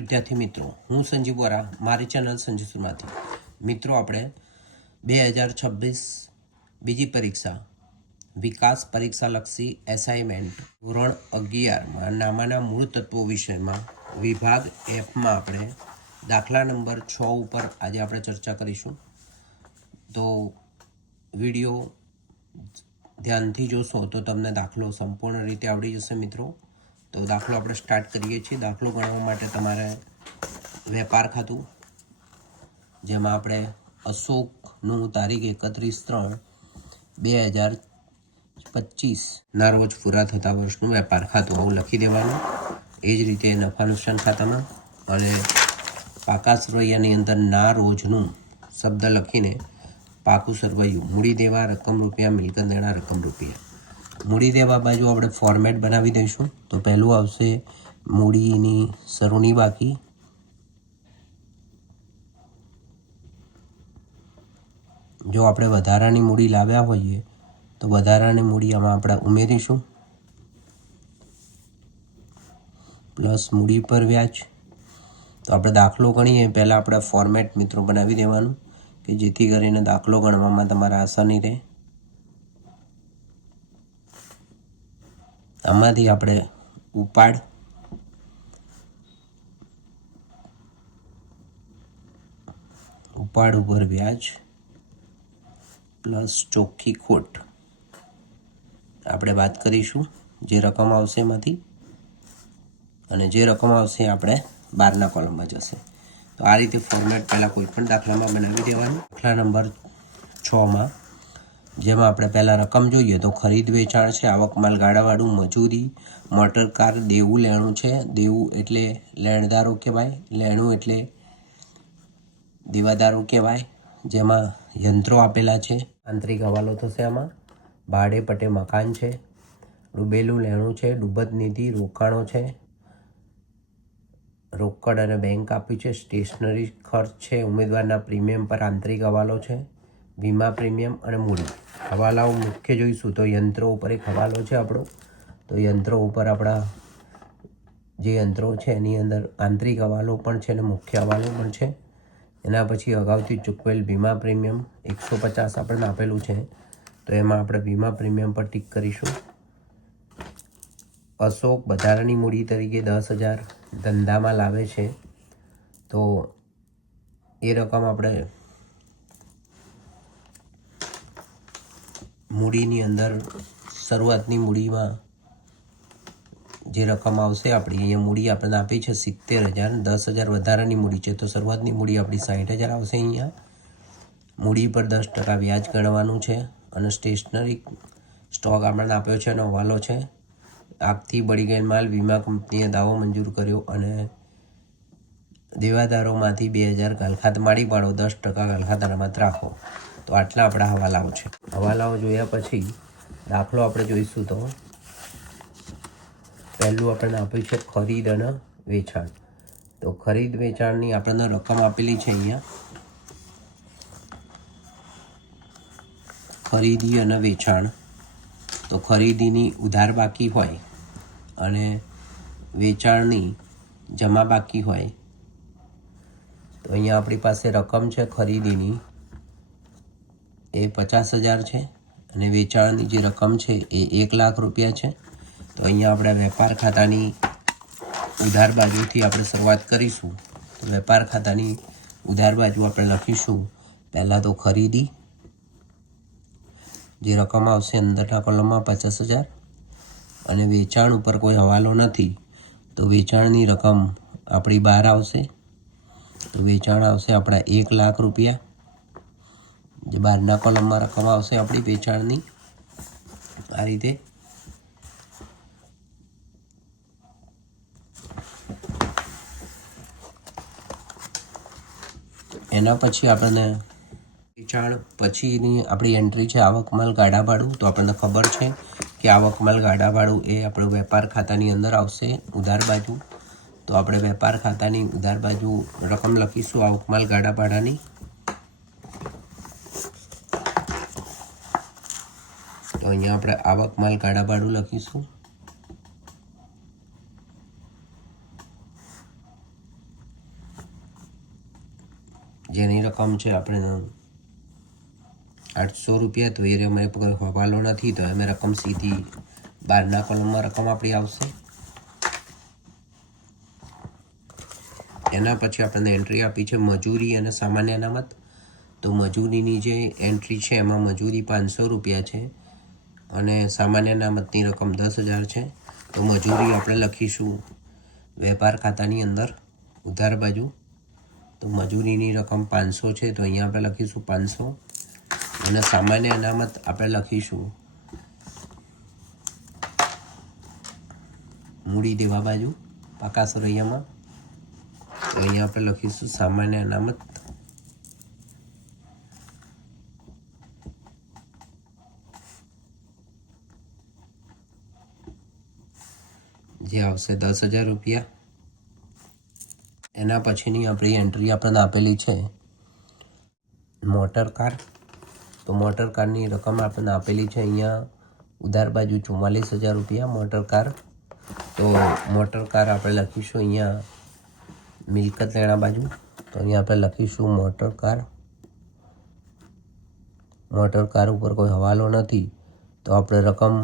વિદ્યાર્થી મિત્રો, હું સંજીવ વોરા, મારી ચેનલ સંજીવમાંથી. મિત્રો, આપણે 2026 બીજી પરીક્ષા વિકાસ પરીક્ષાલક્ષી એસાઇનમેન્ટ ધોરણ 11માં નામાના મૂળ તત્વો વિષયમાં વિભાગ એફમાં આપણે દાખલા નંબર 6 ઉપર આજે આપણે ચર્ચા કરીશું. તો વિડીયો ધ્યાનથી જોશો તો તમને દાખલો સંપૂર્ણ રીતે આવડી જશે મિત્રો. તો દાખલો આપણે સ્ટાર્ટ કરીએ છીએ. દાખલો ગણવા માટે તમારે વેપાર ખાતું, જેમાં આપણે અશોકનું તારીખ 31/3/2025ના રોજ પૂરા થતા વર્ષનું વેપાર ખાતું આવું લખી દેવાનું. એ જ રીતે નફા નુકસાન ખાતામાં અને પાકા સરવૈયાની અંદર ના રોજનું શબ્દ લખીને પાકું સરવૈયું, મૂડી દેવા રકમ રૂપિયા, મિલકત દેણા રકમ રૂપિયા. મૂડી દેવા બાજુ આપણે ફોર્મેટ બનાવી દઈશું. તો પહેલું આવશે મૂડીની શરૂની બાકી, જો આપણે વધારાની મૂડી લાવ્યા હોઈએ તો વધારાની મૂડી આમાં આપણે ઉમેરીશું, પ્લસ મૂડી પર વ્યાજ. તો આપણે દાખલો ગણીએ પહેલાં આપણે ફોર્મેટ મિત્રો બનાવી દેવાનું કે જેથી કરીને દાખલો ગણવામાં તમારે આસાની રહે. આમાંથી આપણે ઉપાડ ઉપર વ્યાજ પ્લસ ચોખ્ખી ખોટ આપણે વાત કરીશું જે રકમ આવશે એમાંથી, અને જે રકમ આવશે આપણે 12ના કોલમમાં જશે. તો આ રીતે ફોર્મેટ પહેલાં કોઈ પણ દાખલામાં બનાવી દેવાનું. દાખલા નંબર 6માં જેમાં આપણે પહેલાં રકમ જોઈએ તો ખરીદ વેચાણ છે, આવક માલ ગાડાવાળું, મજૂરી, મોટર કાર, દેવું લેણું છે. દેવું એટલે લેણદારો કહેવાય, લેણું એટલે દેવાદારો કહેવાય. જેમાં યંત્રો આપેલા છે, આંતરિક હવાલો થશે આમાં. ભાડે પટ્ટે મકાન છે, ડૂબેલું લેણું છે, ડૂબત નિધિ, રોકાણો છે, રોકડ અને બેંક આપ્યું છે, સ્ટેશનરી ખર્ચ છે, ઉમેદવારના પ્રીમિયમ પર આંતરિક હવાલો છે, વીમા પ્રીમિયમ અને મૂડી. હવાલાઓ મુખ્ય જોઈશું તો યંત્રો ઉપર એક હવાલો છે આપણો. તો યંત્રો ઉપર આપણા જે યંત્રો છે એની અંદર આંતરિક હવાલો પણ છે અને મુખ્ય હવાલો પણ છે. એના પછી અગાઉથી ચૂકવેલ વીમા પ્રીમિયમ 150 આપણને આપેલું છે, તો એમાં આપણે વીમા પ્રીમિયમ પર ટીક કરીશું. અશોક વધારાની મૂડી તરીકે 10,000 ધંધામાં લાવે છે, તો એ રકમ આપણે મૂડીની અંદર શરૂઆતની મૂડીમાં જે રકમ આવશે આપણી, અહીંયા મૂડી આપણને આપી છે 70,000, 10,000 વધારાની મૂડી છે તો શરૂઆતની મૂડી આપણી 60,000 આવશે. અહીંયા મૂડી પર 10% વ્યાજ ગણવાનું છે. અને સ્ટેશનરી સ્ટોક આપણને આપ્યો છે એનો હવાલો છે. આગથી બળી ગયેલ માલ, વીમા કંપનીએ દાવો મંજૂર કર્યો અને દેવાદારોમાંથી 2,000 ગાલખાત માડી પાડો, 10% ગાલખાત અનામત રાખો. તો આટલા આપણા હવાલાઓ છે. હવાલાઓ જોયા પછી દાખલો આપણે જોઈશું. તો પહેલું આપણને આપ્યું છે ખરીદ અને વેચાણ. તો ખરીદ વેચાણની આપણને રકમ આપેલી છે અહીંયા. ખરીદી અને વેચાણ, તો ખરીદીની ઉધાર બાકી હોય અને વેચાણની જમા બાકી હોય. તો અહીંયા આપણી પાસે રકમ છે ખરીદીની એ 50,000 છે અને વેચાણની જે રકમ છે એ 1,00,000 રૂપિયા છે. તો અહીંયા આપણે વેપાર ખાતાની ઉધાર બાજુથી આપણે શરૂઆત કરીશું. તો વેપાર ખાતાની ઉધાર બાજુ આપણે લખીશું પહેલાં તો ખરીદી, જે રકમ આવશે અંદરના કોલમમાં 50,000, અને વેચાણ ઉપર કોઈ હવાલો નથી તો વેચાણની રકમ આપણી બહાર આવશે. તો વેચાણ આવશે આપણા 1,00,000 રૂપિયા, જે બહારના કોલમમાં રકમ આવશે આપણી વેચાણની. આ રીતે એના પછી આપણને વેચાણ પછીની આપણી એન્ટ્રી છે આવક માલ ગાડા ભાડું. તો આપણને ખબર છે કે આવક માલ ગાડા ભાડું એ આપણું વેપાર ખાતાની અંદર આવશે ઉધાર બાજુ. તો આપણે વેપાર ખાતાની ઉધાર બાજુ રકમ લખીશું આવક માલ ગાડા ભાડાની. તો અહીંયા આપણે આવક માલ ગાડા ભાડું લખીશું. જેની રકમ છે આપણે 800 રૂપિયા, તો એ અમે કોઈ હવાલો નથી, તો અમે રકમ સીધી 12ના કોલમમાં રકમ આપણી આવશે. એના પછી આપણને એન્ટ્રી આપી છે મજૂરી અને સામાન્ય અનામત. તો મજૂરીની જે એન્ટ્રી છે એમાં મજૂરી 500 રૂપિયા છે અને સામાન્ય અનામતની રકમ 10,000 છે. તો મજૂરી આપણે લખીશું વેપાર ખાતાની અંદર ઉધાર બાજુ. તો મજૂરીની રકમ 500 છે, તો અહીંયા આપણે લખીશું 500 અને સામાન્ય અનામત આપણે લખીશું મૂડી દેવા બાજુ પાકા સરૈયામાં. તો અહીંયા આપણે લખીશું સામાન્ય અનામત જે આવશે 10,000 રૂપિયા. એના પછીની આપણી એન્ટ્રી આપણને આપેલી છે મોટર કાર. તો મોટર કારની રકમ આપણને આપેલી છે અહીંયા ઉધાર બાજુ 44,000 રૂપિયા મોટર કાર. તો મોટર કાર આપણે લખીશું અહીંયા મિલકત લેણા બાજુ. તો અહીંયા આપણે લખીશું મોટર કાર. મોટર કાર ઉપર કોઈ હવાલો નથી, તો આપણે રકમ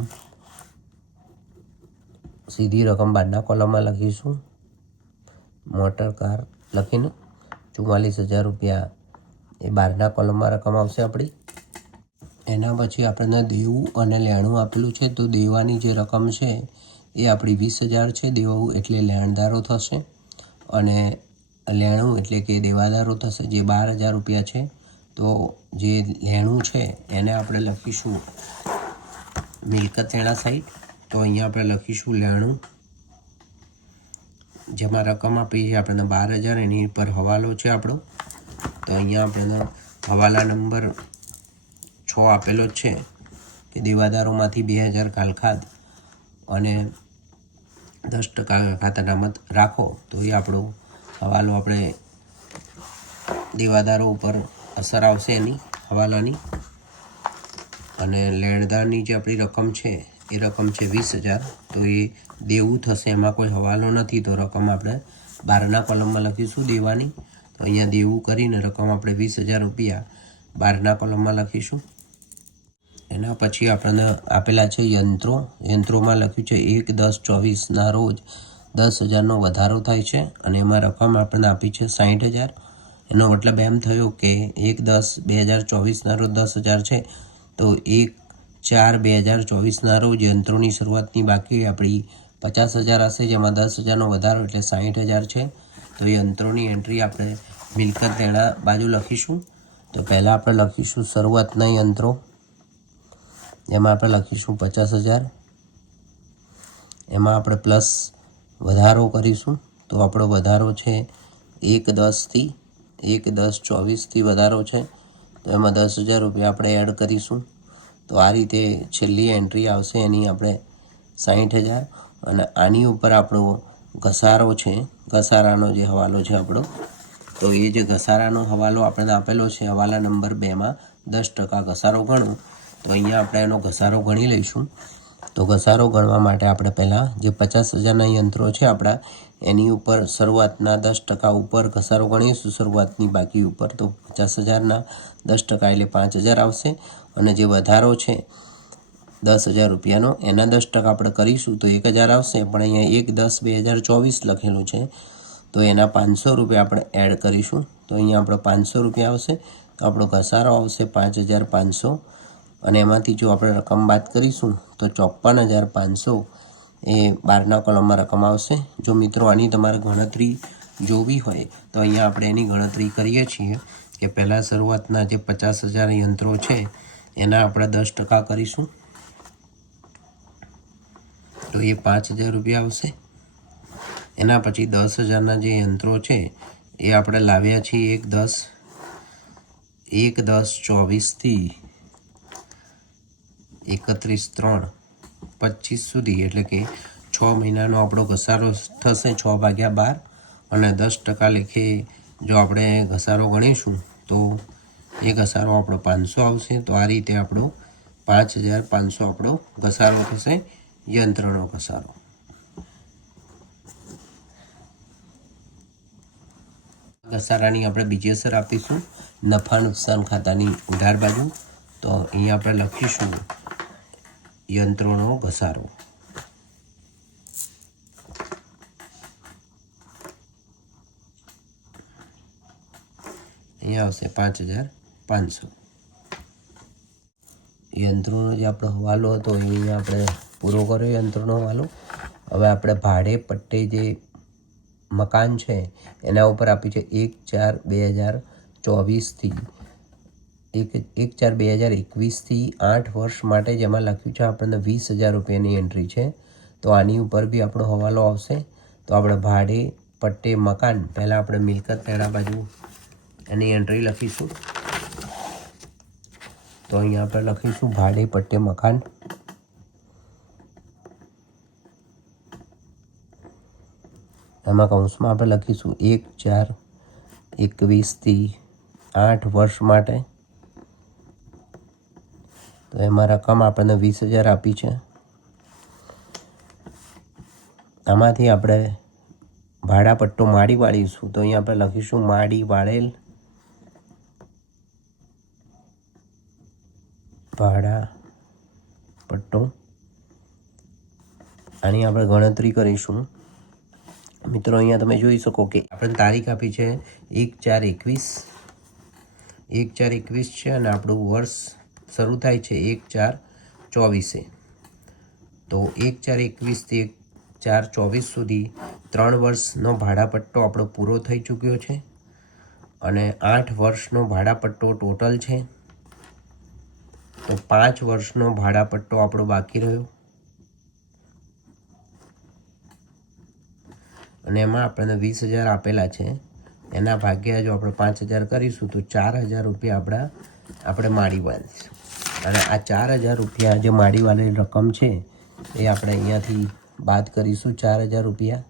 સીધી રકમ 12ના કોલમમાં લખીશું મોટર કાર લખીને 44,000 રૂપિયા એ 12ના કોલમમાં રકમ આવશે આપણી. એના પછી આપણને દેવું અને લેણું આપેલું છે. તો દેવાની જે રકમ છે એ આપણી 20,000 છે. દેવું એટલે લેણદારો થશે અને લેણું એટલે કે દેવાદારો થશે, જે 12,000 રૂપિયા છે. તો જે લેણું છે એને આપણે લખીશું મિલકત લેણા સાઈડ. તો અહીંયા આપણે લખીશું લેણું, જેમાં રકમ આપી છે આપણને 12,000, એની પર હવાલો છે આપણો. તો અહીંયા આપણને હવાલા નંબર 6 આપેલો જ છે કે દેવાદારોમાંથી 2,000 કાલખાદ અને 10% ખાતા અનામત રાખો. તો એ આપણો હવાલો આપણે દેવાદારો ઉપર અસર આવશે એની હવાલાની. અને લેણદારની જે આપણી રકમ છે એ રકમ છે 20,000. તો એ દેવું થશે, એમાં કોઈ હવાલો નથી, તો રકમ આપણે 12ના કોલમમાં લખીશું દેવાની. તો અહીંયા દેવું કરીને રકમ આપણે 20,000 રૂપિયા 12ના કોલમમાં લખીશું. એના પછી આપણને આપેલા છે યંત્રો. યંત્રોમાં લખ્યું છે 1/10/24ના રોજ 10,000નો વધારો થાય છે અને એમાં રકમ આપણને આપી છે 60,000. એનો મતલબ એમ થયો કે 1/10/2024ના રોજ 10,000 છે, તો 1/4/2024ના રોજ યંત્રોની શરૂઆતની બાકી આપણી 50,000 હશે, જેમાં 10,000નો વધારો એટલે 60,000 છે. તો યંત્રોની એન્ટ્રી આપણે મિલકત લેણા બાજુ લખીશું. તો પહેલાં આપણે લખીશું શરૂઆતના યંત્રો, એમાં આપણે લખીશું 50,000. એમાં આપણે પ્લસ વધારો કરીશું. તો આપણો વધારો છે 1/10થી 1/10/24થી વધારો છે, તો એમાં 10,000 રૂપિયા આપણે એડ કરીશું. તો આ રીતે છેલ્લી એન્ટ્રી આવશે એની આપણે 60,000. અને આની ઉપર આપણો ઘસારો છે, ઘસારાનો જે હવાલો છે આપણો, તો એ જે ઘસારાનો હવાલો આપણને આપેલો છે હવાલા નંબર 2માં 10% ઘસારો ગણો. તો અહીંયા આપણે એનો ઘસારો ગણી લઈશું. તો ઘસારો ગણવા માટે આપણે પહેલાં જે 50,000ના યંત્રો છે આપણા, એની ઉપર શરૂઆતના 10% ઉપર ઘસારો ગણીશું શરૂઆતની બાકી ઉપર. તો 50,000ના 10% એટલે 5,000 આવશે. અને જે વધારો છે 10,000 રૂપિયાનો, એના 10% આપણે કરીશું તો 1,000 આવશે. પણ અહીંયા 1/10/2024 લખેલું છે, તો એના 500 રૂપિયા આપણે એડ કરીશું. તો અહીંયા આપણે 500 રૂપિયા આવશે. તો આપણો ઘસારો આવશે 5,500. અને એમાંથી જો આપણે રકમ બાદ કરીશું તો 54,500 એ 12ના કોલમમાં રકમ આવશે. જો મિત્રો આની તમારે ગણતરી જોવી હોય તો અહીંયા આપણે એની ગણતરી કરીએ છીએ કે પહેલાં શરૂઆતના જે 50,000 યંત્રો છે એના આપણે 10% કરીશું, તો એ 5,000 રૂપિયા આવશે. એના પછી 10,000ના જે યંત્રો છે એ આપણે લાવ્યા છીએ 1/10/24થી 31/3/25 સુધી, એટલે કે 6 મહિનાનો આપણો ઘસારો થશે 6/12. અને 10% લેખે જો આપણે ઘસારો ગણીશું તો એ ઘસારો આપણો 500 આવશે. તો આ રીતે આપણો 5,500 આપણો ઘસારો થશે, યંત્રનો ઘસારો. ઘસારાની આપણે બીજી અસર આપીશું નફા નુકસાન ખાતાની ઉધાર બાજુ. તો અહીંયા આપણે લખીશું યંત્રોનો ઘસારો. અહીંયા આવશે 5500. યંત્રોનો જે આપણો હવાલો હતો એ અહીંયા આપણે પૂરો કર્યો યંત્રોનો હવાલો. હવે આપણે ભાડે પટ્ટે જે મકાન છે એના ઉપર આપ્યું છે 1/4/2024થી 1/4/2021થી 8 વર્ષ માટે, જેમાં લખ્યું છે આપણને 20,000 રૂપિયાની એન્ટ્રી છે. તો આની ઉપર બી આપણો હવાલો આવશે. તો આપણે ભાડે પટ્ટે મકાન, પહેલાં આપણે મિલકત તેના બાજુ એની એન્ટ્રી લખીશું. તો અહીંયા આપણે લખીશું ભાડે પટ્ટે મકાન. એમાં કૌંસમાં આપણે લખીશું 1/4/21થી 8 વર્ષ માટે. તો એમાં રકમ આપણને 20,000 આપી છે. આમાંથી આપણે ભાડા પટ્ટો માડી વાળીશું. તો અહીંયા આપણે લખીશું માડી વાળેલ ભાડા પટ્ટો. આની આપણે ગણતરી કરીશું. મિત્રો અહીંયા તમે જોઈ શકો કે આપણે તારીખ આપી છે 1/4/21 છે અને આપણું વર્ષ શરૂ થાય છે 1/4/24. તો 1/4/21થી 1/4/24 સુધી 3 વર્ષનો ભાડાપટ્ટો આપણો પૂરો થઈ ચૂક્યો છે અને 8 વર્ષનો ભાડાપટ્ટો ટોટલ છે. તો 5 વર્ષનો ભાડાપટ્ટો આપણો બાકી રહ્યો અને એમાં આપણને 20,000 આપેલા છે. એના ભાગ્યા જો આપણે 5,000 કરીશું તો 4,000 રૂપિયા આપણે માડી વાળીશું. અને આ 4,000 રૂપિયા જે માડી વાળેલી રકમ છે એ આપણે અહીંયાથી બાદ કરીશું 4,000 રૂપિયા.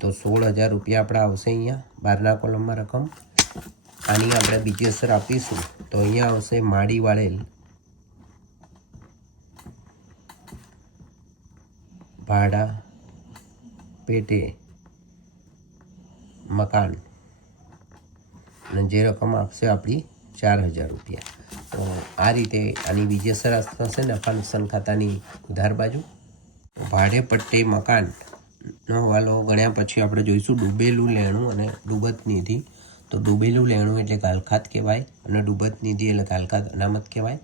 તો 16,000 રૂપિયા આપણા આવશે અહીંયા બહારના કોલમમાં રકમ. આની આપણે બીજી અસર આપીશું. તો અહીંયા આવશે માડી વાળેલ ભાડા પેટે મકાન અને જે રકમ આપશે આપણી 4,000 રૂપિયા. તો આ રીતે આની બીજી અસર થશે નફા નુકસાન ખાતાની ઉધાર બાજુ. ભાડે પટ્ટે મકાનનો હવાલો ગણ્યા પછી આપણે જોઈશું ડૂબેલું લેણું અને ડૂબત નિધિ. તો ડૂબેલું લેણું એટલે ગાલખાત કહેવાય અને ડૂબત નિધિ એટલે ગાલખાત અનામત કહેવાય.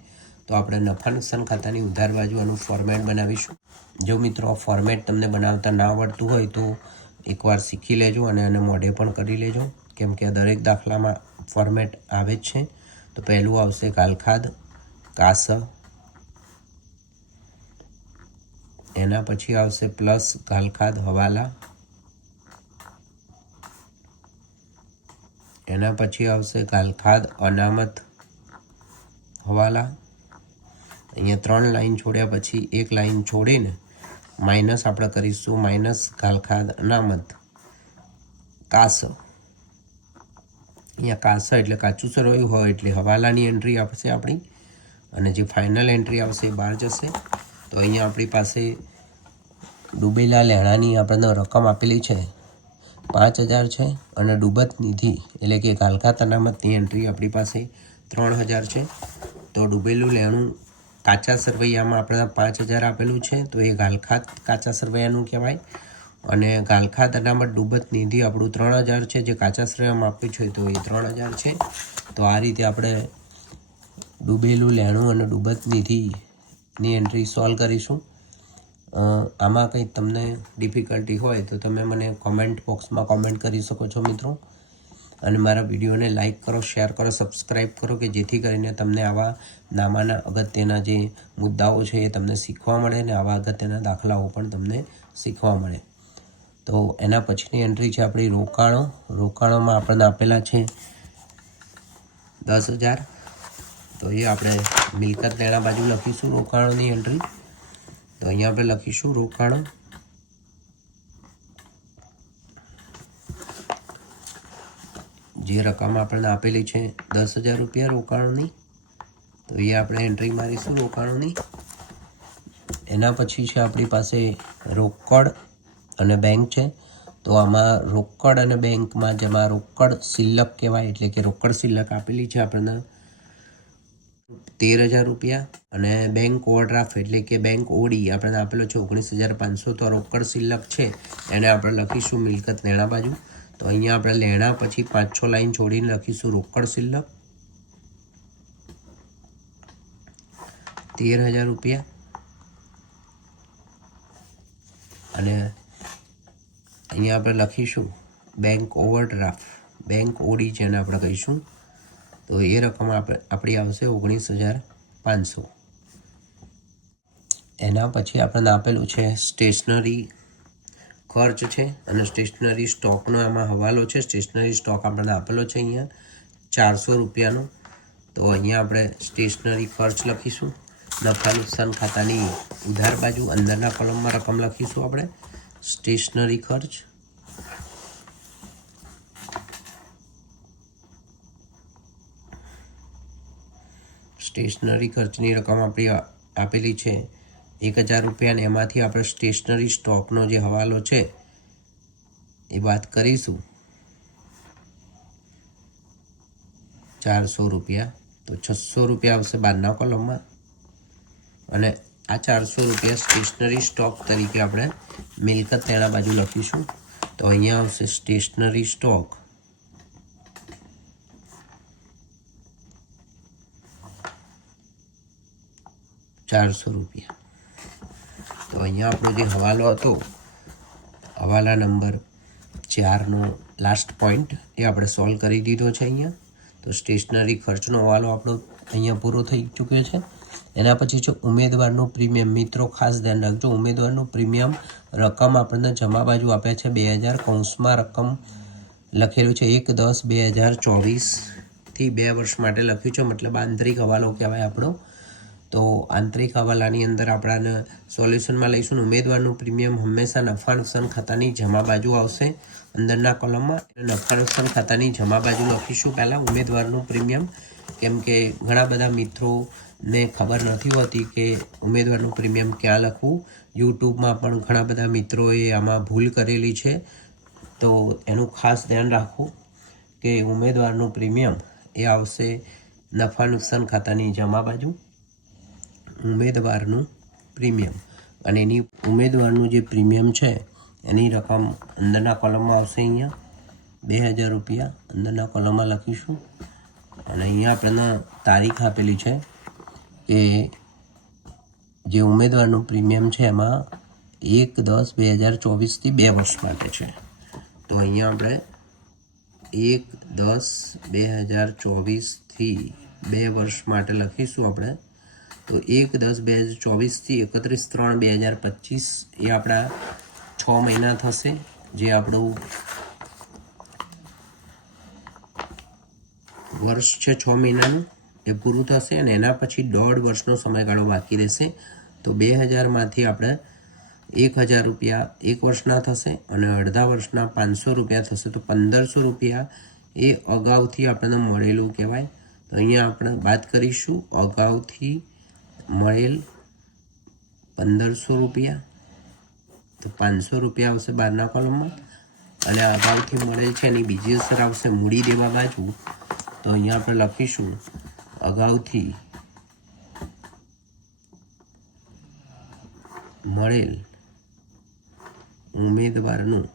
તો આપણે નફા નુકસાન ખાતાની ઉધાર બાજુ આનું ફોર્મેટ બનાવીશું. જો મિત્રો આ ફોર્મેટ તમને બનાવતા ના આવડતું હોય તો એકવાર શીખી લેજો અને એને મોઢે પણ કરી લેજો, કેમ કે દરેક દાખલામાં ફોર્મેટ આવે જ છે. તો પહેલું આવશે ગાલખાદ કાસ, એના પછી આવશે પ્લસ ગાલખાદ હવાલા, એના પછી આવશે ગાલખાદ અનામત હવાલા. અહીંયા 3 લાઈન છોડ્યા પછી એક લાઈન છોડીને માઇનસ આપણે કરીશું માઇનસ ગાલખાદ અનામત કાસ. અહીંયા કાસ એટલે કાચું સરવાયું હોય એટલે હવાલાની એન્ટ્રી આવશે આપણી અને જે ફાઇનલ એન્ટ્રી આવશે એ બહાર જશે. તો અહીંયા આપણી પાસે ડૂબેલા લેણાની આપણને રકમ આપેલી છે 5,000 છે અને ડૂબત નિધિ એટલે કે ગાલખાત અનામતની એન્ટ્રી આપણી પાસે 3,000 છે. તો ડૂબેલું લેણું કાચા સરવૈયામાં આપણે 5,000 આપેલું છે તો એ ગાલખાત કાચા સરવૈયાનું કહેવાય અને ગાલખાત અનામત ડૂબત નિધિ આપણું 3,000 છે જે કાચા સરવૈયામાં આપ્યું છે તો એ 3,000 છે. તો આ રીતે આપણે ડૂબેલું લેણું અને ડૂબત નિધિની એન્ટ્રી સોલ્વ કરીશું. આમાં કંઈ તમને ડિફિકલ્ટી હોય તો તમે મને કોમેન્ટ બોક્સમાં કોમેન્ટ કરી શકો છો મિત્રો. અને મારા વિડીયોને લાઇક કરો, શેર કરો, સબસ્ક્રાઈબ કરો કે જેથી કરીને તમને આવા નામાના અગત્યના જે મુદ્દાઓ છે એ તમને શીખવા મળે અને આવા અગત્યના દાખલાઓ પણ તમને શીખવા મળે. તો એના પછીની એન્ટ્રી છે આપણી રોકાણો. રોકાણોમાં આપણને આપેલા છે 10,000. તો એ આપણે મિલકત લેણા બાજુ લખીશું રોકાણોની એન્ટ્રી. તો અહીંયા આપણે લખીશું રોકાણો. જે રકમ આપણને આપેલી છે 10,000 રૂપિયા રોકાણોની, તો એ આપણે એન્ટ્રી મારીશું રોકાણોની. એના પછી છે આપણી પાસે રોકડ અને બેંક છે. તો આમાં રોકડ અને બેંકમાં જેમાં રોકડ શિલ્લક કહેવાય, એટલે કે રોકડ શિલ્લક આપેલી છે આપણને 13,000 રૂપિયા, અને બેંક ઓવરડ્રાફ્ટ એટલે કે બેંક ઓડી આપણને આપેલો છે 19,500. તો રોકડ શિલ્લક છે એને આપણે લખીશું મિલકત લેણા બાજુ. તો અહીંયા આપણે લેણા પછી 5-6 લાઈન છોડીને લખીશું રોકડ શિલ્લક 13,000 રૂપિયા, અને અહીંયા આપણે લખીશું બેંક ઓવરડ્રાફ્ટ, બેંક ઓડી જેને આપણે કહીશું. તો એ રકમ આપણી આવશે 19,500. એના પછી આપણને આપેલું છે સ્ટેશનરી ખર્ચ છે, અને સ્ટેશનરી સ્ટોકનો આમાં હવાલો છે. સ્ટેશનરી સ્ટોક આપણને આપેલો છે અહીંયા 400 રૂપિયાનો. તો અહીંયા આપણે સ્ટેશનરી ખર્ચ લખીશું. નફા નુકસાન ખાતાની ઉધાર બાજુ અંદરના કોલમમાં રકમ લખીશું આપણે સ્ટેશનરી ખર્ચ. સ્ટેશનરી ખર્ચની રકમ આપણી આપેલી છે 1,000 રૂપિયા, અને એમાંથી આપણે સ્ટેશનરી સ્ટોકનો જે હવાલો છે એ વાત કરીશું 400 રૂપિયા. તો 600 રૂપિયા આવશે બહારના કોલમમાં, અને આ 400 રૂપિયા સ્ટેશનરી સ્ટોક તરીકે આપણે મિલકત લેણા બાજુ લખીશું. તો અહીંયા આવશે સ્ટેશનરી સ્ટોક 400 રૂપિયા. તો અહીંયા આપણો જે હવાલો હતો, હવાલા નંબર 4નો લાસ્ટ પોઈન્ટ એ આપણે સોલ્વ કરી દીધો છે અહીંયા. તો સ્ટેશનરી ખર્ચનો હવાલો આપણો અહીંયા પૂરો થઈ ચૂક્યો છે. એના પછી છે ઉમેદવારનું પ્રીમિયમ. મિત્રો ખાસ ધ્યાન રાખજો, ઉમેદવારનું પ્રીમિયમ રકમ આપણને જમા બાજુ આપ્યા છે 2,000, કૌંસમાં રકમ લખેલું છે 1/10/2024થી 2 વર્ષ માટે લખ્યું છે, મતલબ આંતરિક હવાલો કહેવાય આપણો. તો આંતરિક હવાલાની અંદર આપણાને સોલ્યુશનમાં લઈશું. ઉમેદવારનું પ્રીમિયમ હંમેશા નફા નુકસાન ખાતાની જમા બાજુ આવશે અંદરના કોલમમાં. નફા નુકસાન ખાતાની જમા બાજુ લખીશું પહેલાં ઉમેદવારનું પ્રીમિયમ, કેમ કે ઘણા બધા મિત્રોને ખબર નથી હોતી કે ઉમેદવારનું પ્રીમિયમ ક્યાં લખવું. યુટ્યુબમાં પણ ઘણા બધા મિત્રોએ આમાં ભૂલ કરેલી છે. તો એનું ખાસ ધ્યાન રાખવું કે ઉમેદવારનું પ્રીમિયમ એ આવશે નફા નુકસાન ખાતાની જમા બાજુ. ઉમેદવારનું પ્રીમિયમ, અને એની ઉમેદવારનું જે પ્રીમિયમ છે એની રકમ અંદરના કોલમમાં આવશે અહીંયા 2,000 રૂપિયા અંદરના કોલમમાં લખીશું. અને અહીંયા આપણને તારીખ આપેલી છે કે જે ઉમેદવારનું પ્રીમિયમ છે એમાં 1/10/2024થી 2 વર્ષ માટે છે. તો અહીંયા આપણે 1/10/2024થી 2 વર્ષ માટે લખીશું આપણે. તો 1/10/2024થી 31/3/2025 એ આપણા 6 મહિના થશે, જે આપણું વર્ષ છે 6 મહિનાનું એ પૂરું થશે. અને એના પછી 1.5 વર્ષનો સમયગાળો બાકી રહેશે. તો 2,000માંથી આપણે 1,000 રૂપિયા 1 વર્ષના થશે, અને અડધા વર્ષના 500 રૂપિયા થશે. તો 1,500 રૂપિયા એ અગાઉથી આપણને મળેલું કહેવાય. તો અહીંયા આપણે વાત કરીશું અગાઉથી મળેલ 1,500 રૂપિયા. તો 500 રૂપિયા આવશે બહારના કોલમમાં, અને અગાઉથી મળેલ છે એની બીજી અસર આવશે મૂડી દેવા બાજુ. તો અહીંયા આપણે લખીશું અગાઉથી મળેલ ઉમેદવારનું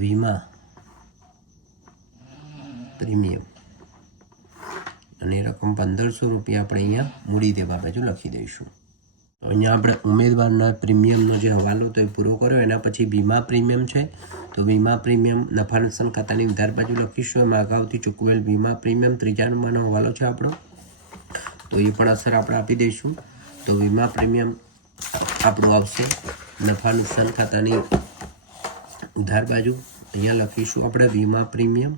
વીમા પ્રીમિયમ, અને રકમ 1,500 રૂપિયા આપણે અહીંયા મૂડી દેવા બાજુ લખી દઈશું. તો અહીંયા આપણે ઉમેદવારના પ્રીમિયમનો જે હવાલો તો એ પૂરો કર્યો. એના પછી વીમા પ્રીમિયમ છે. તો વીમા પ્રીમિયમ નફા નુકસાન ખાતાની ઉધાર બાજુ લખીશું. એમાં અગાઉથી ચૂકવેલ વીમા પ્રીમિયમ 3જા નંબરનો હવાલો છે આપણો. તો એ પણ અસર આપણે આપી દઈશું. તો વીમા પ્રીમિયમ આપણું આવશે નફા નુકસાન ખાતાની ઉધાર બાજુ. અહીંયા લખીશું આપણે વીમા પ્રીમિયમ.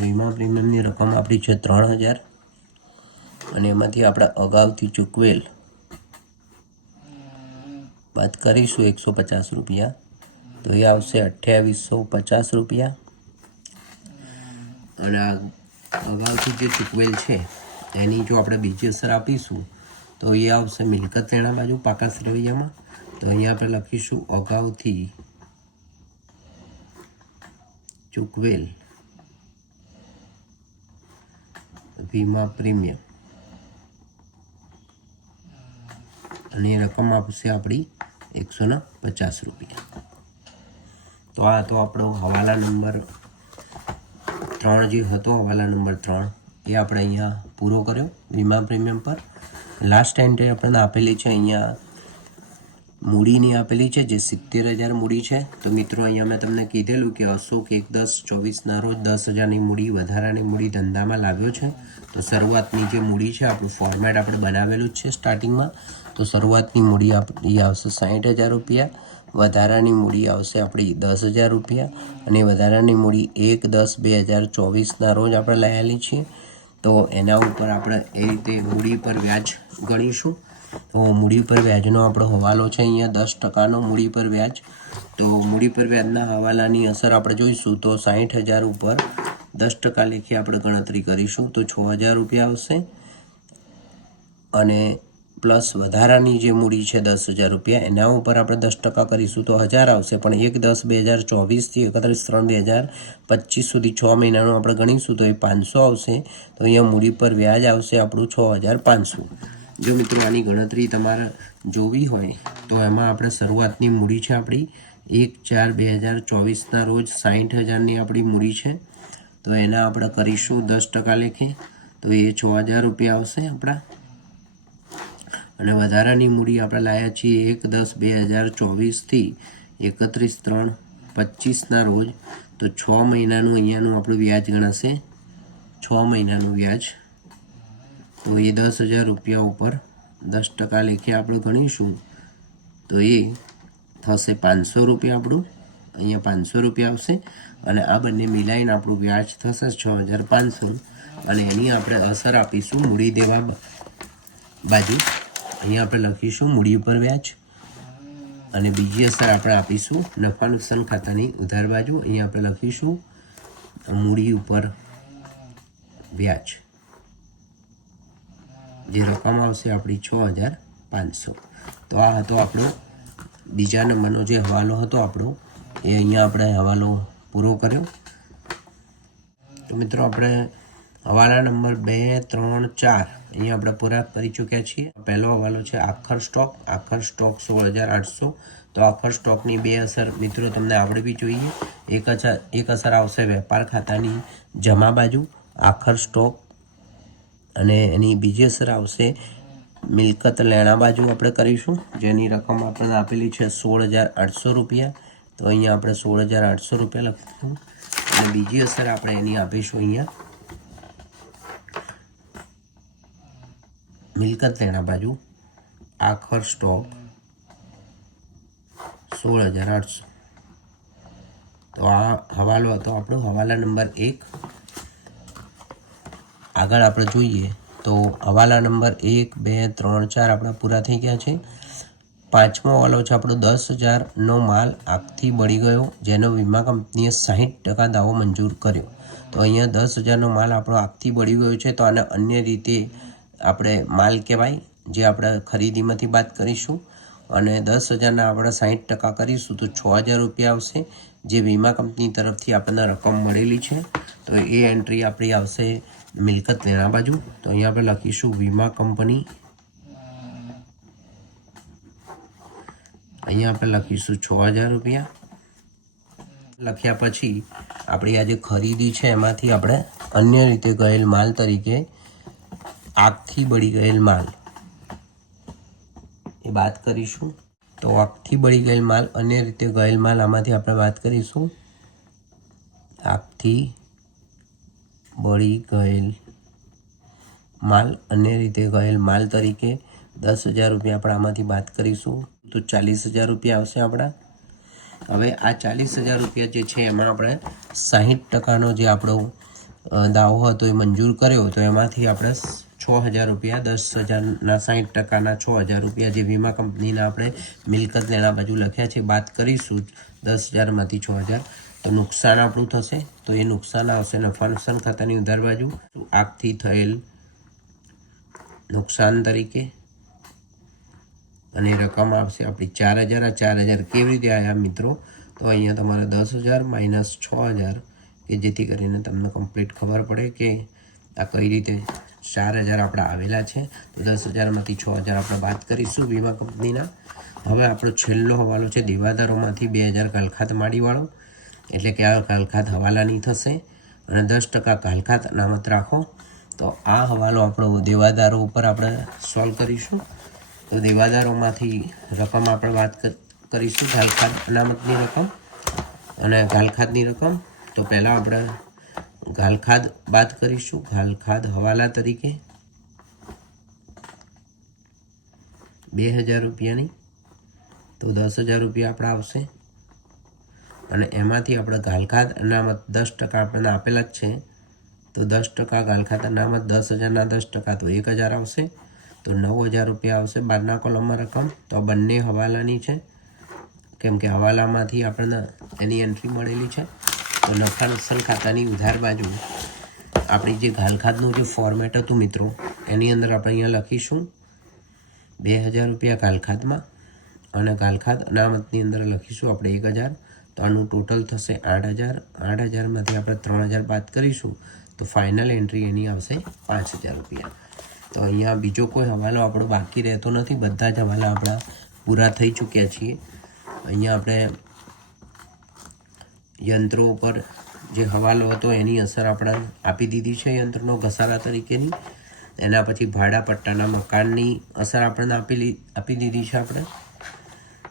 વીમા પ્રીમિયમની રકમ આપણી છે 3,000, અને એમાંથી આપણે અગાઉથી ચૂકવેલ વાત કરીશું 150 રૂપિયા. તો એ આવશે 2,850 રૂપિયા. અને અગાઉથી જે ચૂકવેલ છે એની જો આપણે બીજી અસર આપીશું તો એ આવશે મિલકત લેણા બાજુ પાકા સરવૈયામાં. તો અહીંયા આપણે લખીશું અગાઉથી ચૂકવેલ વીમા પ્રીમિયમ અને એ રકમ આપશે આપણી 150 રૂપિયા. તો આ તો આપણો હવાલા નંબર 3 જે હતો, હવાલા નંબર 3 એ આપણે અહીંયા પૂરો કર્યો વીમા પ્રીમિયમ પર. લાસ્ટ એન્ટ્રી આપણને આપેલી છે અહીંયા મૂડીની આપેલી છે જે 70,000 મૂડી છે. તો મિત્રો અહીંયા મેં તમને કીધેલું કે અશોક 1/10/24ના રોજ 10,000ની મૂડી વધારાની મૂડી ધંધામાં લાવ્યો છે. તો શરૂઆતની જે મૂડી છે આપણું ફોર્મેટ આપણે બનાવેલું જ છે સ્ટાર્ટિંગમાં. તો શરૂઆતની મૂડી આપણી આવશે 60,000 રૂપિયા, વધારાની મૂડી આવશે આપણી 10,000 રૂપિયા અને વધારાની મૂડી 1/10/2024ના રોજ આપણે લાવેલી છીએ. તો એના ઉપર આપણે એ રીતે મૂડી પર વ્યાજ ગણીશું. તો મૂડી પર વ્યાજનો આપણો હવાલો છે અહીંયા 10%નો મૂડી પર વ્યાજ. તો મૂડી પર વ્યાજના હવાલાની અસર આપણે જોઈશું તો 60,000 ઉપર 10% લેખે આપણે ગણતરી કરીશું તો 6,000 રૂપિયા આવશે. અને પ્લસ વધારાની જે મૂડી છે 10,000 રૂપિયા એના ઉપર આપણે 10% કરીશું તો 1,000 આવશે. પણ 1/10/2024થી 31/3/2025 સુધી 6 મહિનાનું આપણે ગણીશું તો એ 500 આવશે. તો અહીંયા મૂડી પર વ્યાજ આવશે આપણું 6,500. જો મિત્રો આની ગણતરી તમારે જોવી હોય તો એમાં આપણે શરૂઆતની મૂડી છે આપણી 1/4/2024ના રોજ 60,000ની આપણી મૂડી છે. તો એના આપણે કરીશું 10% લેખે તો એ 6,000 રૂપિયા આવશે આપણા. અને વધારાની મૂડી આપણે લાવ્યા છીએ 1/10/2024થી 31/3/25ના રોજ. તો 6 મહિનાનું અહીંયાનું આપણું વ્યાજ ગણાશે 6 મહિનાનું વ્યાજ. તો એ 10,000 રૂપિયા ઉપર 10% લેખે આપણે ગણીશું તો એ થશે 500 રૂપિયા આપણું. અહીંયા 500 રૂપિયા આવશે અને આ બંને મિલાઈને આપણું વ્યાજ થશે 6,500. અને એની આપણે અસર આપીશું મૂડી દેવા બાજુ. અહીંયા આપણે લખીશું મૂડી ઉપર વ્યાજ અને બીજી અસર આપણે આપીશું નફા નુકસાન ખાતાની ઉધાર બાજુ. અહીંયા આપણે લખીશું મૂડી ઉપર વ્યાજ જે રકમ આવશે આપણી 6,500. તો આ હતો આપણો બીજા નંબરનો જે હવાલો હતો આપણો એ અહીંયા આપણે હવાલો પૂરો કર્યો. તો મિત્રો આપણે હવાલા નંબર 2, 3, 4 અહીંયા આપણે પૂરા કરી ચૂક્યા છીએ. પહેલો હવાલો છે આખર સ્ટોક 16,800. તો આખર સ્ટોકની બે અસર મિત્રો તમને આવડવી જોઈએ. એક અસર આવશે વેપાર ખાતાની જમા બાજુ આખર સ્ટોક અને એની બીજી અસર આવશે મિલકત લેણા બાજુ આપણે કરીશું જેની રકમ આપણને આપેલી છે 16,800 રૂપિયા. તો અહીંયા આપણે 16,800 રૂપિયા લખીશું અને બીજી અસર આપણે એની આપીશું અહીંયા મિલકત લેણા બાજુ આખર સ્ટોક 16,800. તો આ હવાલો હતો આપણો હવાલા નંબર 1. આગળ આપણે જોઈએ તો હવાલા નંબર 1, 2, 3, 4 આપણા પૂરા થઈ ગયા છે. પાંચમો હવાલો છે આપણો 10,000નો માલ આગથી બળી ગયો જેનો વીમા કંપનીએ 60% દાવો મંજૂર કર્યો. તો અહીંયા 10,000નો માલ આપણો આગથી બળી ગયો છે. તો આને અન્ય રીતે આપણે માલ કહેવાય જે આપણે ખરીદીમાંથી બાદ કરીશું અને 10,000ના આપણે 60% કરીશું તો 6,000 રૂપિયા આવશે જે વીમા કંપની તરફથી આપણને રકમ મળેલી છે. તો એ એન્ટ્રી આપણી આવશે મિલકત લેણા બાજુ. તો અહીંયા આપણે લખીશું વીમા કંપની. અહીંયા આપણે લખીશું 6,000 રૂપિયા. લખ્યા પછી આપણી આ જે ખરીદી છે એમાંથી આપણે અન્ય રીતે ગયેલ માલ તરીકે આગથી બળી ગયેલ માલ એ બાદ કરીશું. તો આગથી બળી ગયેલ માલ અન્ય રીતે ગયેલ માલ આમાંથી આપણે વાત કરીશું. આગથી બળી ગયેલ માલ અન્ય રીતે ગયેલ માલ તરીકે 10,000 રૂપિયા આપણે આમાંથી બાદ કરીશું તો 40,000 રૂપિયા આવશે આપણા. હવે આ 40,000 રૂપિયા જે છે એમાં આપણે 60%નો જે આપણો દાવો હતો એ મંજૂર કર્યો તો એમાંથી આપણે 6,000 રૂપિયા 10,000ના 60%ના 6,000 રૂપિયા જે વીમા કંપનીના આપણે મિલકત લેણા બાજુ લખ્યા છે બાદ કરીશું 10,000માંથી 6,000. તો તો નુકસાન આપણું થશે, તો એ નુકસાન આવશે નફા નુકસાન ખાતાની ઉધાર બાજુ આગથી થયેલ નુકસાન તરીકે, અને રકમ આવશે આપણી 4,000. આ 4,000 કેવી રીતે આવ્યા મિત્રો? તો અહીંયા તમારે 10,000 માઇનસ 6,000, કે જેથી કરીને તમને કમ્પ્લીટ ખબર પડે કે આ કઈ રીતે 4,000 આપણા આવેલા છે. તો 10,000માંથી 6,000 આપણે બાદ કરીશું વીમા કંપનીના. હવે આપણો છેલ્લો હવાલો છે દેવાદારોમાંથી 2,000 ઘાલખાત માડીવાળો, એટલે કે આ ઘાલખાત હવાલાની થશે અને 10% ઘાલખાત અનામત રાખો. તો આ હવાલો આપણો દેવાદારો ઉપર આપણે સોલ્વ કરીશું. તો દેવાદારોમાંથી રકમ આપણે વાત કરીશું, ઘાલખાત અનામતની રકમ અને ઘાલખાતની રકમ. તો પહેલાં આપણે ઘાલખાત બાદ કરીશું, ઘાલખાત હવાલા તરીકે 2,000 રૂપિયાની. તો 10,000 રૂપિયા આપણા આવશે અને એમાંથી આપણે ઘાલખાત અનામત 10% આપણને આપેલા જ છે. તો 10% ઘાલખાત અનામત 10,000ના 10% તો 1,000 આવશે. તો 9,000 રૂપિયા આવશે બહારના કોલમમાં રકમ. તો આ બંને હવાલાની છે, કેમ કે હવાલામાંથી આપણને એની એન્ટ્રી મળેલી છે. તો નફા નુકસાન ખાતાની ઉધાર બાજુ આપણી જે ઘાલખાતનું જે ફોર્મેટ હતું મિત્રો, એની અંદર આપણે અહીંયા લખીશું 2,000 રૂપિયા ઘાલખાતમાં અને ઘાલખાત અનામતની અંદર લખીશું આપણે 1,000. તો આનું ટોટલ થશે 8,000. 8,000માંથી આપણે 3,000 બાદ કરીશું તો ફાઇનલ એન્ટ્રી એની આવશે 5,000 રૂપિયા. તો અહીંયા બીજો કોઈ હવાલો આપણો બાકી રહેતો નથી, બધા જ હવાલા આપણા પૂરા થઈ ચૂક્યા છીએ. અહીંયા આપણે યંત્રો ઉપર જે હવાલો હતો એની અસર આપણે આપી દીધી છે, યંત્રનો ઘસારા તરીકેની. એના પછી ભાડા પટ્ટાના મકાનની અસર આપણને આપી દીધી છે આપણે.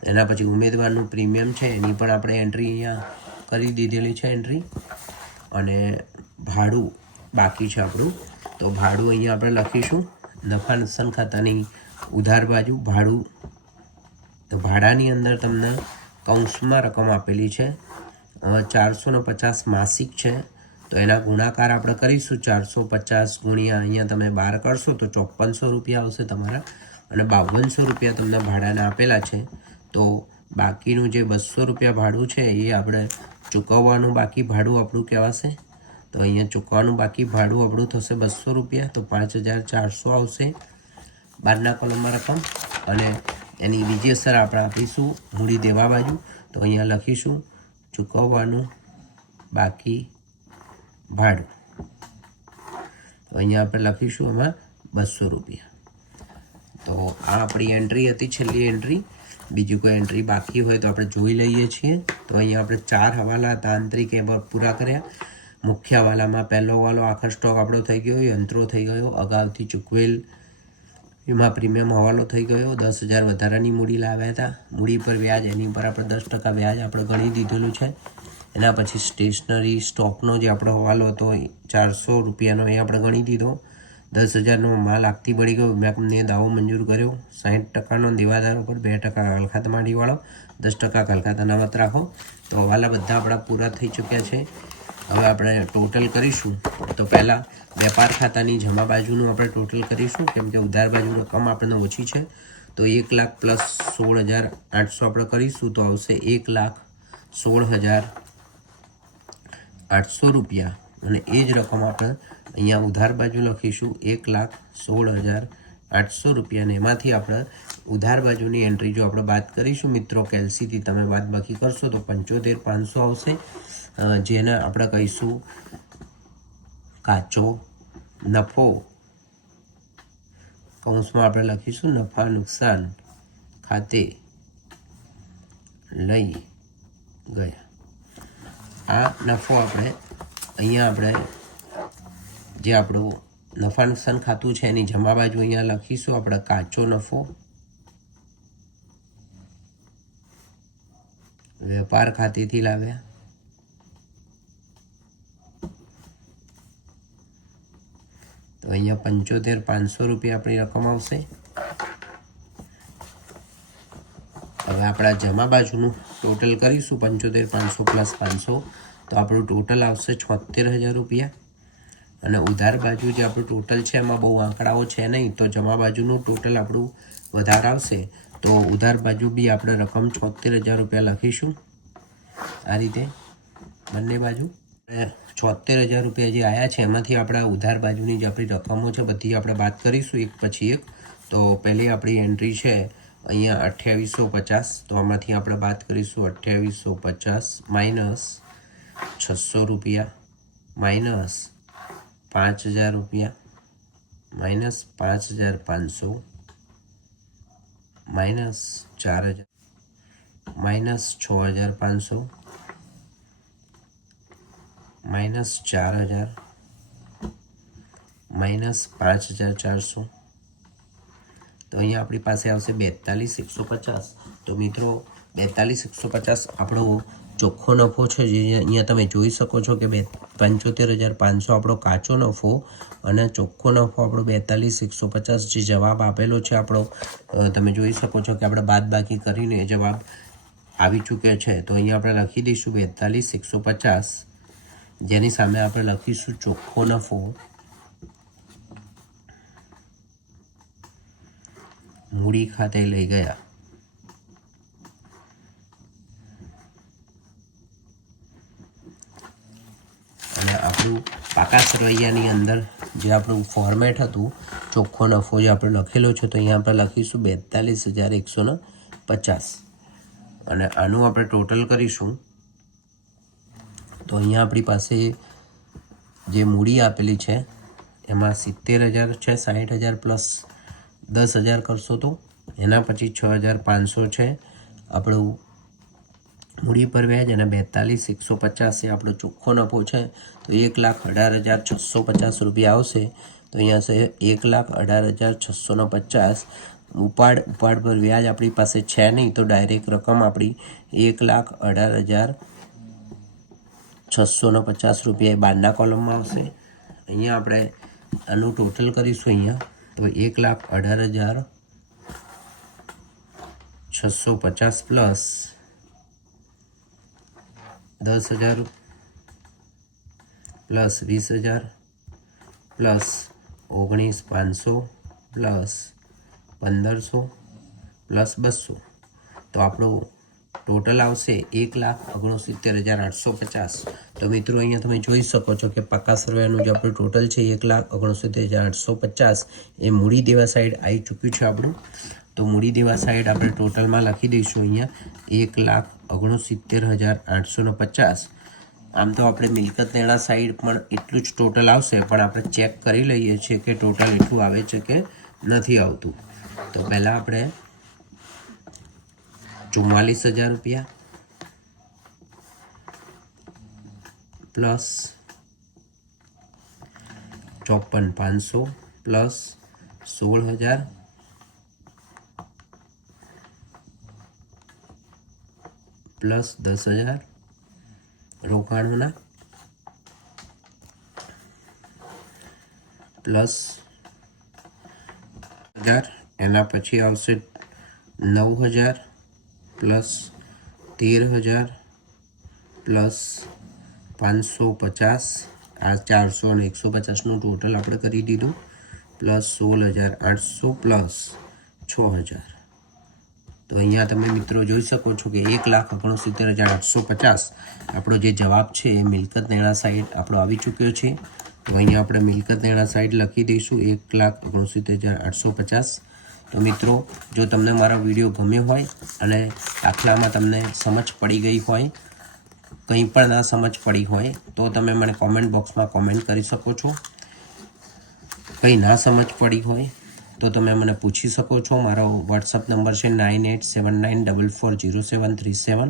એના પછી ઉમેદવારનું પ્રીમિયમ છે એની પણ આપણે એન્ટ્રી અહીંયા કરી દીધેલી છે એન્ટ્રી. અને ભાડું બાકી છે આપણું, તો ભાડું અહીંયા આપણે લખીશું નફા નુકસાન ખાતાની ઉધાર બાજુ ભાડું. તો ભાડાની અંદર તમને કૌંસમાં રકમ આપેલી છે 450 માસિક છે. તો એના ગુણાકાર આપણે કરીશું 450 ગુણ્યા અહીંયા તમે 12 કરશો તો 5,400 રૂપિયા આવશે તમારા, અને 5,200 રૂપિયા તમને ભાડાના આપેલા છે. તો બાકીનું જે 200 રૂપિયા ભાડું છે એ આપણે ચૂકવવાનું બાકી ભાડું આપણું કહેવાશે. તો અહીંયા ચૂકવવાનું બાકી ભાડું આપણું થશે 200 રૂપિયા. તો 5,400 આવશે બહારના કોલમમાં રકમ. અને એની બીજી અસર આપણે આપીશું મૂડી દેવા બાજુ. તો અહીંયા લખીશું ચૂકવવાનું બાકી ભાડું. તો અહીંયા આપણે લખીશું એમાં 200 રૂપિયા. તો આ આપણી એન્ટ્રી હતી, છેલ્લી એન્ટ્રી. બીજી કોઈ એન્ટ્રી બાકી હોય તો આપણે જોઈ લઈએ છીએ. તો અહીંયા આપણે 4 હવાલા તાંત્રિક એમાં પૂરા કર્યા. મુખ્ય હવાલામાં પહેલો હવાલો આખર સ્ટોક આપણો થઈ ગયો, યંત્રો થઈ ગયો, અગાઉથી ચૂકવેલ એમાં પ્રીમિયમ હવાલો થઈ ગયો, 10,000 વધારાની મૂડી લાવ્યા હતા, મૂડી પર વ્યાજ એની પર આપણે 10% વ્યાજ આપણે ગણી દીધેલું છે. એના પછી સ્ટેશનરી સ્ટોકનો જે આપણો હવાલો હતો 400 રૂપિયાનો એ આપણે ગણી દીધો. 10,000નો માલ આગથી બળી ગયો, વીમા કંપનીએ દાવો મંજૂર કર્યો. 60%નો દેવાદાર ઉપર 2% ઘાલખાત માંડીવાળો, 10% ઘાલખાત અનામત રાખો. તો હવાલા બધા આપણા પૂરા થઈ ચૂક્યા છે. હવે આપણે ટોટલ કરીશું. તો પહેલાં વેપાર ખાતાની જમા બાજુનું આપણે ટોટલ કરીશું, કેમ કે ઉધાર બાજુ રકમ આપણને ઓછી છે. તો 1,00,000 પ્લસ 16,800 આપણે કરીશું તો આવશે 1,16,800 રૂપિયા. અને એ જ રકમ આપણે અહીંયા ઉધાર બાજુ લખીશું 1,16,800 રૂપિયા. અને એમાંથી આપણે ઉધાર બાજુની એન્ટ્રી જો આપણે બાદ કરીશું મિત્રો, કેલ્સીથી તમે બાદ બાકી કરશો તો 75,500 આવશે, જેને આપણે કહીશું કાચો નફો. કૌંસમાં આપણે લખીશું નફા નુકસાન ખાતે લઈ ગયા. આ નફો આપણે અહીંયા આપણે જે આપણું નફા નુકસાન ખાતું છે એની જમા બાજુ અહીંયા લખીશું આપણે કાચો નફો. વેપાર ખાતેથી લાવ્યા. તો અહીંયા 75,500 રૂપિયા આપણી રકમ આવશે. હવે આપણા જમા બાજુનું ટોટલ કરીશું 75,500 પ્લસ 500, તો આપણું ટોટલ આવશે 76,000 રૂપિયા. અને ઉધાર બાજુ જે આપણું ટોટલ છે એમાં બહુ આંકડાઓ છે નહીં, તો જમા બાજુનું ટોટલ આપણું વધારે આવશે. તો ઉધાર બાજુ બી આપણે રકમ 76,000 રૂપિયા લખીશું આ રીતે. બંને બાજુ 76,000 રૂપિયા જે આવ્યા છે એમાંથી આપણા ઉધાર બાજુની જે આપણી રકમો છે બધી આપણે બાદ કરીશું એક પછી એક. તો પહેલી આપણી એન્ટ્રી છે અહીંયા 2850, તો આમાંથી આપણે બાદ કરીશું 2850 માઇનસ 600 રૂપિયા માઇનસ 5,000 રૂપિયા minus 5,500 minus 4,000 minus 6,500 minus 4,000 minus 5,400. તો અહીંયા આપણી પાસે આવશે 42,150. તો મિત્રો 42,150 આપણો ચોખ્ખો નફો છે, જે અહીંયા તમે જોઈ શકો છો કે 75,500 આપણો કાચો નફો અને ચોખ્ખો નફો આપણો 42,150 જે જવાબ આપેલો છે આપણો, તમે જોઈ શકો છો કે આપણે બાદ બાકી કરીને જવાબ આવી ચૂક્યો છે. તો અહીંયા આપણે લખી દઈશું 42,150, જેની સામે આપણે લખીશું ચોખ્ખો નફો મૂડી ખાતે લઈ ગયા. અને આપણું પાકા સરવૈયાની અંદર જે આપણું ફોર્મેટ હતું ચોખ્ખો નફો જે આપણે લખેલો છે, તો અહીંયા આપણે લખીશું 42,150. અને આનું આપણે ટોટલ કરીશું તો અહીંયા આપણી પાસે જે મૂડી આપેલી છે એમાં 70,000 છે, 60,000 પ્લસ 10,000 કરશો તો એના પછી 6,500 છે આપણું મૂડી પર વ્યાજ, અને 42,150 એ આપણો ચોખ્ખો નફો છે. તો 1,18,650 રૂપિયા આવશે. તો અહીંયા છે 1,18,650. ઉપાડ પર વ્યાજ આપણી પાસે છે નહીં, તો ડાયરેક્ટ રકમ આપણી 1,18,650 રૂપિયા એ બારના કોલમમાં આવશે. અહીંયા આપણે આનું ટોટલ કરીશું અહીંયા, તો 1,18,650 plus 10,000 plus 20,000 plus 19,500 plus 1,500 plus 200. તો આપણું ટોટલ આવશે 1,69,850. તો મિત્રો અહીંયા તમે જોઈ શકો છો કે પાકા સરવૈયાનું જે આપણું ટોટલ છે 1,69,850 એ મૂડી દેવા સાઈડ આવી ચૂક્યું છે આપણું. તો મૂડી દેવા સાઈડ આપણે ટોટલમાં લખી દઈશું અહીંયા 1,69,850. આમ તો આપણે મિલકત લેણા સાઈડ પણ એટલું જ ટોટલ આવશે, પણ આપણે ચેક કરી લઈએ છીએ કે ટોટલ એટલું આવે છે કે નથી આવતું. તો પહેલાં આપણે 44,000 રૂપિયા પ્લસ 54,500 પ્લસ 16,000 પ્લસ 10,000 રોકાણોના પ્લસ 1,000, એના પછી આવશે 9,000 પ્લસ 13,000 પ્લસ 550, આ 400 અને 150નું ટોટલ આપણે કરી દીધું, પ્લસ 16,800 પ્લસ 6,000. તો અહીંયા તમે મિત્રો જોઈ શકો છો કે 1,69,850 આપણો જે જવાબ છે એ મિલકત લેણા સાઈડ આપણો આવી ચૂક્યો છે. તો અહીંયા આપણે મિલકત લેણા સાઈડ લખી દઈશું 1,69,850. તો મિત્રો જો તમને મારો વિડીયો ગમ્યો હોય અને દાખલામાં તમને સમજ પડી ગઈ હોય, કંઈ પણ ના સમજ પડી હોય, તો તમે મને કોમેન્ટ બોક્સમાં કોમેન્ટ કરી શકો છો. કંઈ ના સમજ પડી હોય તો તમે મને પૂછી શકો છો. મારો વોટ્સઅપ નંબર છે 9879440737.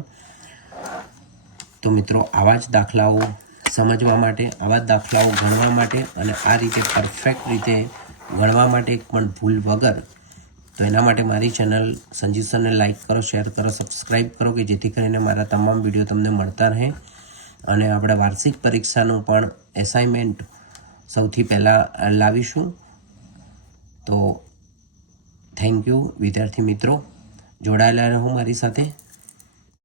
તો મિત્રો આવા જ દાખલાઓ સમજવા માટે, આવા જ દાખલાઓ ગણવા માટે અને આ રીતે પરફેક્ટ રીતે ગણવા માટે પણ ભૂલ વગર, તો એના માટે મારી ચેનલ સંજીવ સરને લાઈક કરો, શેર કરો, સબસ્ક્રાઈબ કરો, કે જેથી કરીને મારા તમામ વિડીયો તમને મળતા રહે. અને આપણે વાર્ષિક પરીક્ષાનું પણ એસાઇનમેન્ટ સૌથી પહેલાં લાવીશું. તો થેન્ક યુ વિદ્યાર્થી મિત્રો, જોડાયેલા રહો મારી સાથે.